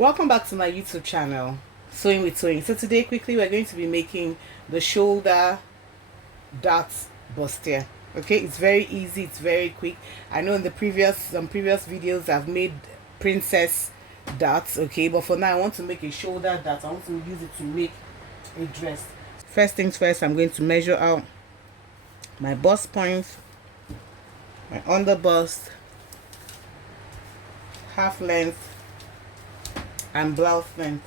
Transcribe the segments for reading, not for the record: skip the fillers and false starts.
Welcome back to my YouTube channel, Sewing with Sewing. So today quickly we're going to be making the shoulder darts bustier. Okay, it's very easy, it's very quick. I know in the previous videos I've made princess darts, okay, but for now I want to make a shoulder dart. I want to use it to make a dress. First things first, I'm going to measure out my bust point, my under bust, half length and blouse length.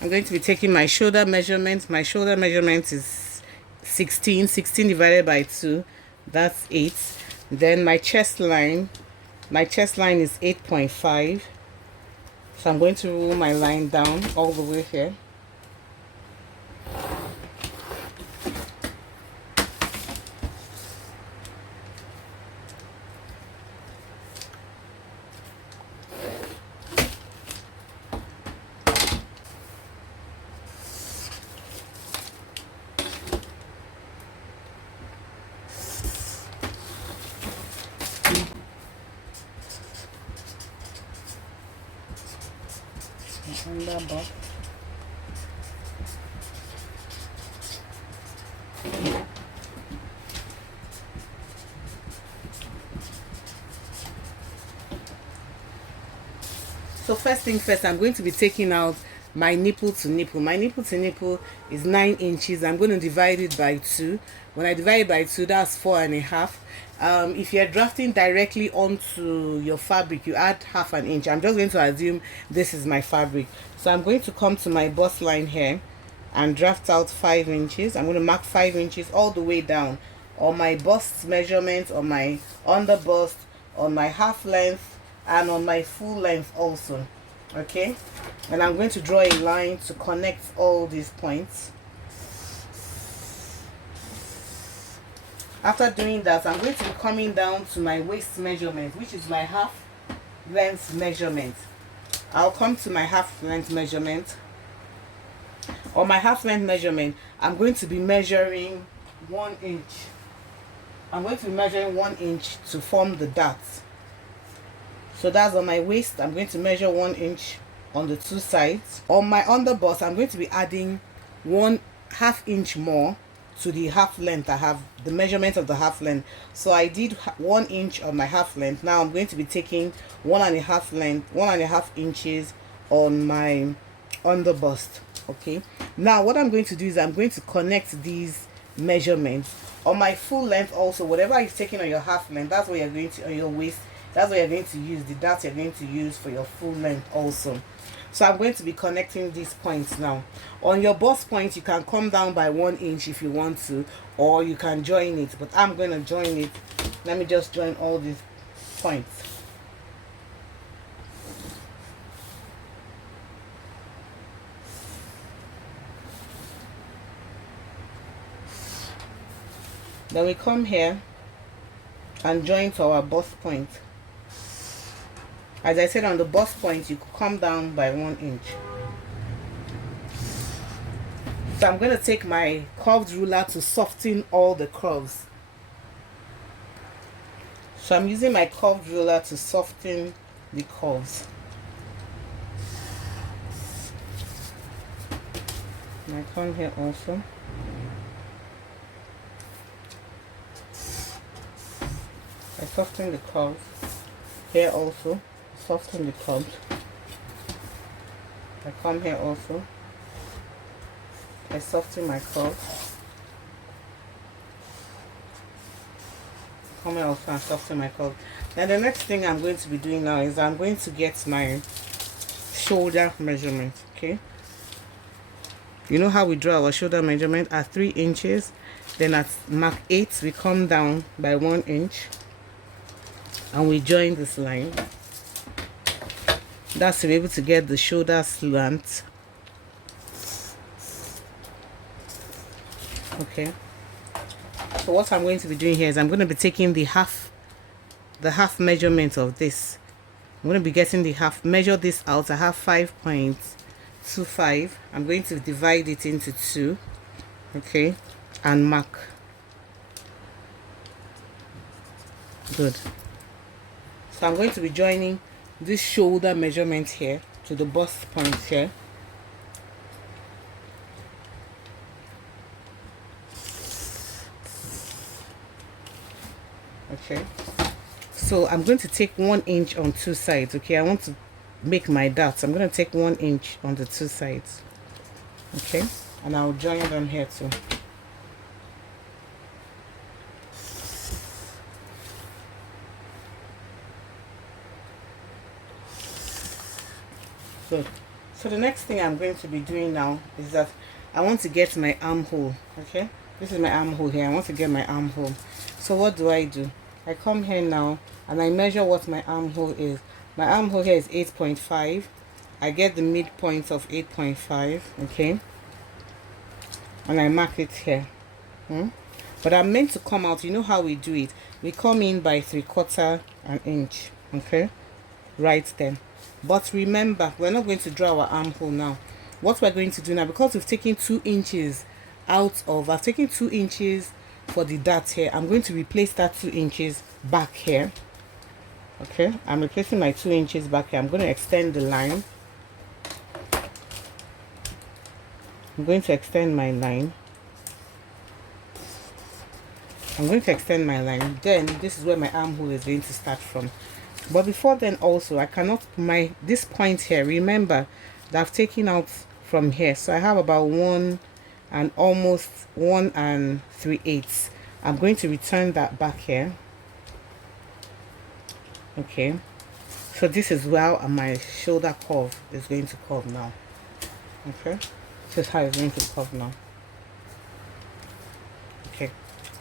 I'm going to be taking my shoulder measurement. My shoulder measurement is 16 divided by 2, that's 8. Then my chest line is 8.5. So I'm going to roll my line down all the way here. Under bust. So first thing first, I'm going to be taking out my nipple to nipple. My nipple to nipple is 9 inches. I'm going to divide it by 2. When I divide it by 2, that's 4.5. If you're drafting directly onto your fabric, you add half an inch. I'm just going to assume this is my fabric. So I'm going to come to my bust line here and draft out 5 inches. I'm going to mark 5 inches all the way down on my bust measurement, on my under bust, on my half length, and on my full length also. Okay, and I'm going to draw a line to connect all these points. After doing that, I'm going to be coming down to my waist measurement, which is my half length measurement. I'll come to my half length measurement. On my half length measurement, I'm going to be measuring 1 inch. I'm going to be measuring 1 inch to form the dart. So that's on my waist. I'm going to measure 1 inch on the 2 sides. On my under bust, I'm going to be adding 1/2 inch more to the half length. I have the measurement of the half length. So I did 1 inch on my half length. Now I'm going to be taking 1.5 inches on my under bust. Okay. Now what I'm going to do is I'm going to connect these measurements on my full length also. Whatever you've taken on your half length, that's what you're going to, on your waist, that's what you're going to use, the dart you're going to use for your full length also. So I'm going to be connecting these points now. On your bust point, you can come down by 1 inch if you want to, or you can join it, but I'm going to join it. Let me just join all these points. Then we come here and join to our bust point. As I said, on the bust point, you could come down by 1 inch. So I'm going to take my curved ruler to soften all the curves. So I'm using my curved ruler to soften the curves. And I come here also. I soften the curves. Here also, soften the curves. I come here also. I soften my curves. Come here also and soften my curves. Then the next thing I'm going to be doing now is I'm going to get my shoulder measurement. Okay. You know how we draw our shoulder measurement at 3 inches. Then at mark 8, we come down by 1 inch. And we join this line. That's to be able to get the shoulder slant. Okay. So what I'm going to be doing here is I'm going to be taking the half measurement of this. I'm going to be getting the half, measure this out. I have 5.25. I'm going to divide it into 2. Okay. And mark. Good. So I'm going to be joining this shoulder measurement here to the bust point here. Okay, so I'm going to take 1 inch on 2 sides. Okay, I want to make my dots. I'm going to take 1 inch on the 2 sides. Okay, and I'll join them here too. Good. So the next thing I'm going to be doing now is that I want to get my armhole. Okay, this is my armhole here. I want to get my armhole. So what do? I come here now and I measure what my armhole is. My armhole here is 8.5. I get the midpoint of 8.5. Okay, and I mark it here. But I'm meant to come out, you know how we do it, we come in by 3/4 an inch. Okay, right then. But remember, we're not going to draw our armhole now. What we're going to do now, because we've taken 2 inches out of, I've taken 2 inches for the dart here, I'm going to replace that 2 inches back here. Okay, I'm replacing my 2 inches back here. I'm going to extend the line. I'm going to extend my line. I'm going to extend my line. Then this is where my armhole is going to start from. But before then also, I cannot, this point here, remember that I've taken out from here. So I have about 1 and almost 1 3/8. I'm going to return that back here. Okay. So this is where my shoulder curve is going to curve now. Okay. This is how it's going to curve now. Okay.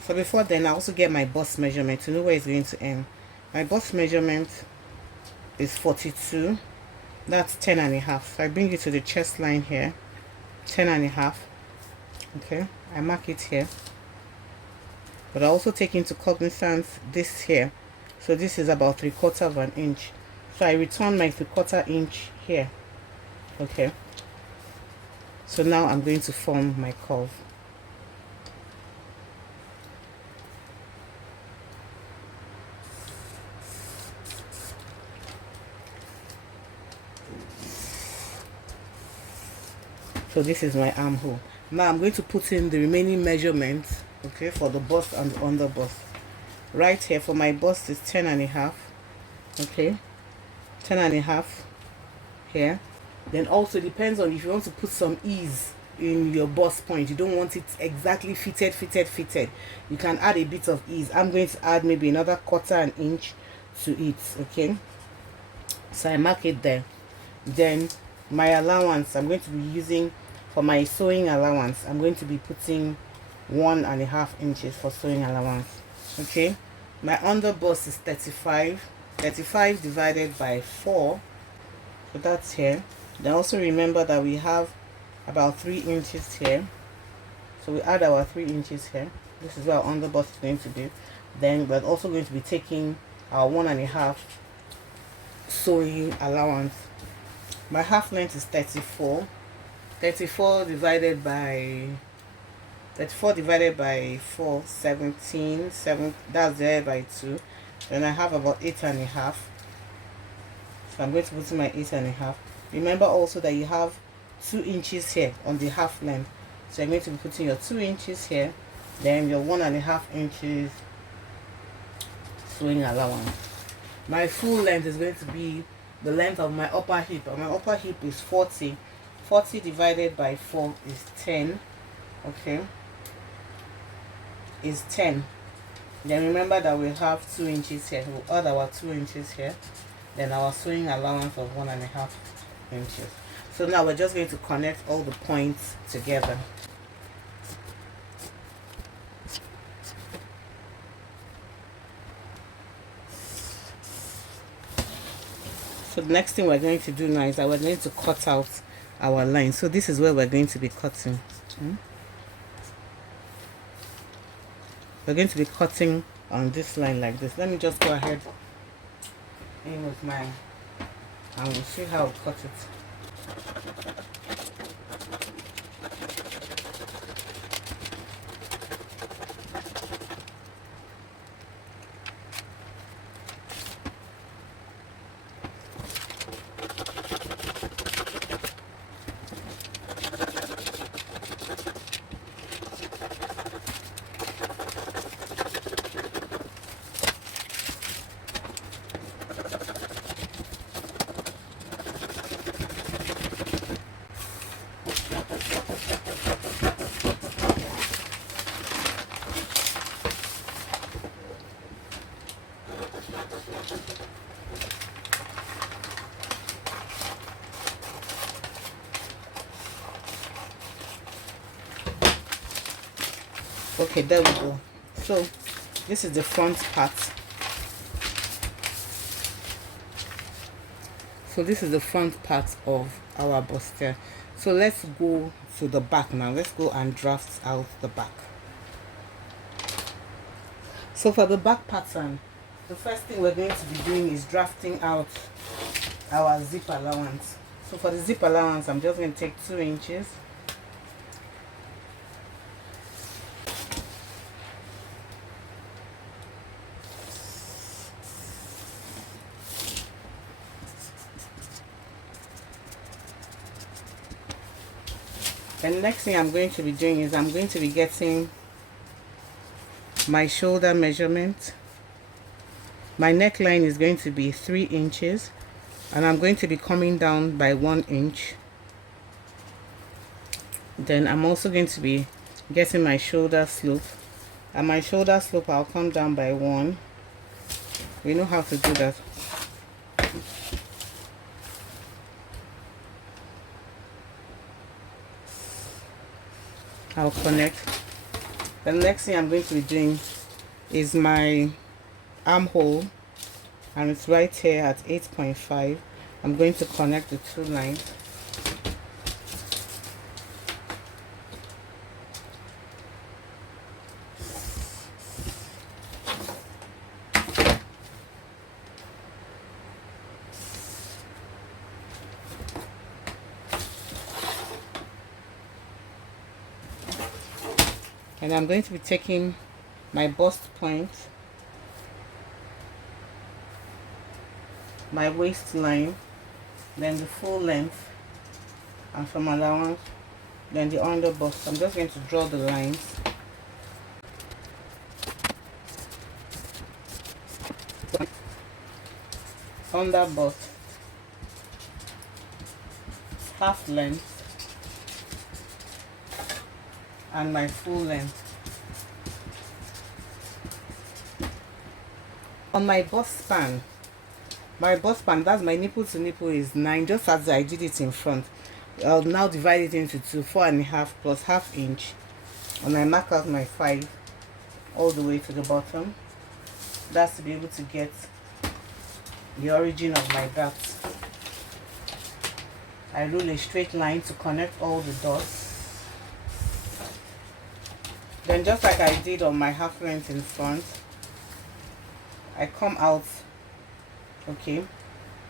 So before then, I also get my bust measurement to know where it's going to end. My bust measurement is 42. That's 10.5. So I bring it to the chest line here, 10.5. Okay, I mark it here. But I also take into cognizance this here. So this is about 3/4 of an inch. So I return my 3/4 inch here. Okay. So now I'm going to form my curve. So this is my armhole. Now I'm going to put in the remaining measurements, okay, for the bust and the under bust. Right here for my bust is 10.5. Okay, 10.5 here. Then also depends on if you want to put some ease in your bust point. You don't want it exactly fitted. You can add a bit of ease. I'm going to add maybe another 1/4 an inch to it. Okay, so I mark it there. Then my allowance, I'm going to be using for my sewing allowance, I'm going to be putting 1.5 inches for sewing allowance. Okay, my under bust is 35 divided by 4, so that's here. Then also remember that we have about 3 inches here, so we add our 3 inches here. This is where our under bust is going to be. Then we're also going to be taking our 1.5 sewing allowance. My half length is 34. 34 divided by 4, 17. That's there by 2. Then I have about 8.5. So I'm going to put in my 8.5. Remember also that you have 2 inches here on the half length. So I'm going to be putting your 2 inches here, then your 1.5 inches sewing allowance. My full length is going to be the length of my upper hip, and my upper hip is 40. 40 divided by 4 is 10. Okay, is 10. Then remember that we have 2 inches here. We'll add our 2 inches here, then our sewing allowance of 1.5 inches. So now we're just going to connect all the points together. So the next thing we're going to do now is that we're going to cut out our line. So this is where we're going to be cutting. We're going to be cutting on this line like this. Let me just go ahead in with mine and we'll see how we cut it. Okay, there we go. So this is the front part. So this is the front part of our bustier. So let's go to the back now. Let's go and draft out the back. So for the back pattern, the first thing we're going to be doing is drafting out our zip allowance. So for the zip allowance, I'm just going to take 2 inches. And the next thing I'm going to be doing is I'm going to be getting my shoulder measurement. My neckline is going to be 3 inches, and I'm going to be coming down by 1 inch. Then I'm also going to be getting my shoulder slope, and my shoulder slope I'll come down by 1. We know how to do that. I'll connect. The next thing I'm going to be doing is my armhole, and it's right here at 8.5. I'm going to connect the 2 lines. And I'm going to be taking my bust point, my waistline, then the full length, and from allowance, then the under bust. I'm just going to draw the lines. Under bust, half length, and my full length. On my bust span, that's my nipple to nipple is 9, just as I did it in front. I'll now divide it into 2, 4.5 plus ½ inch, and I mark out my 5 all the way to the bottom. That's to be able to get the origin of my dots. I rule a straight line to connect all the dots. Then just like I did on my half length in front, I come out, okay,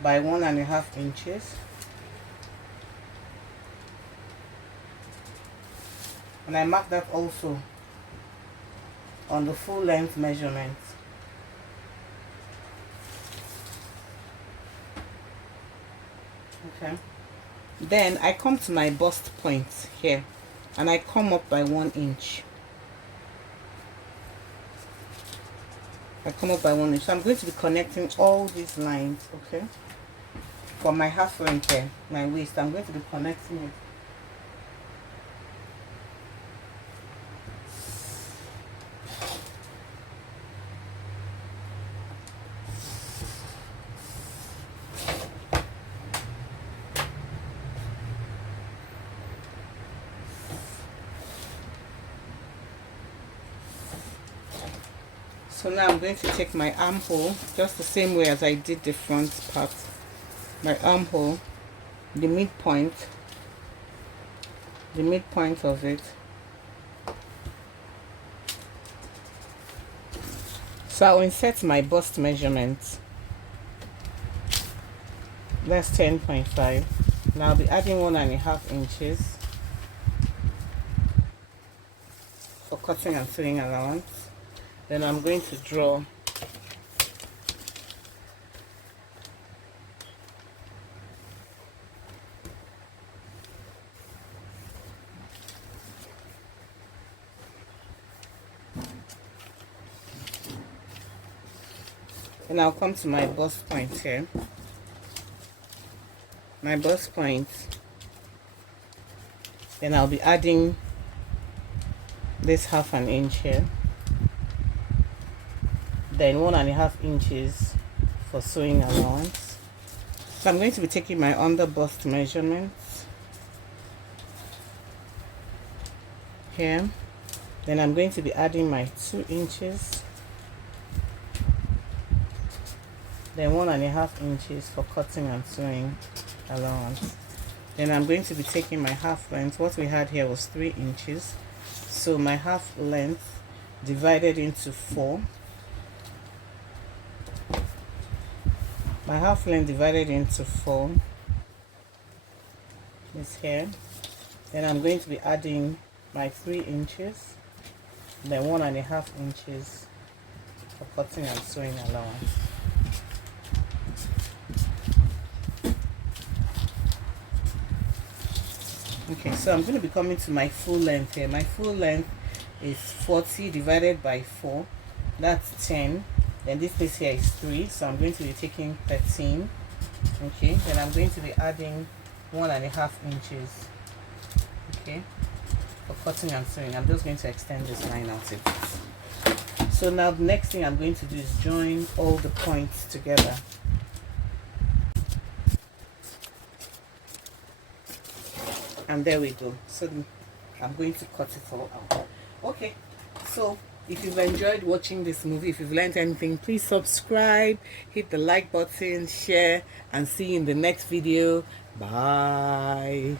by 1.5 inches. And I mark that also on the full length measurement. Okay. Then I come to my bust point here, and I come up by 1 inch. I come up by 1 inch. So I'm going to be connecting all these lines, okay? For my half length here, my waist, I'm going to be connecting it. So now I'm going to take my armhole, just the same way as I did the front part. My armhole, the midpoint of it. So I'll insert my bust measurement. That's 10.5. Now I'll be adding 1.5 inches for cutting and sewing allowance. Then I'm going to draw and I'll come to my bust point here. My bust point. Then I'll be adding this ½ inch here. Then 1.5 inches for sewing allowance. So I'm going to be taking my under bust measurements here. Then I'm going to be adding my 2 inches, then 1.5 inches for cutting and sewing allowance. Then I'm going to be taking my half length. What we had here was 3 inches, so my half length divided into 4. My half length divided into 4 is here. Then I'm going to be adding my 3 inches, then 1.5 inches for cutting and sewing allowance. Okay, so I'm going to be coming to my full length here. My full length is 40 divided by 4, that's 10. Then this piece here is 3, so I'm going to be taking 13. Okay, then I'm going to be adding 1.5 inches, okay, for cutting and sewing. I'm just going to extend this line out a bit. So now the next thing I'm going to do is join all the points together. And there we go. So I'm going to cut it all out. Okay, so if you've enjoyed watching this movie, if you've learned anything, please subscribe, hit the like button, share, and see you in the next video. Bye.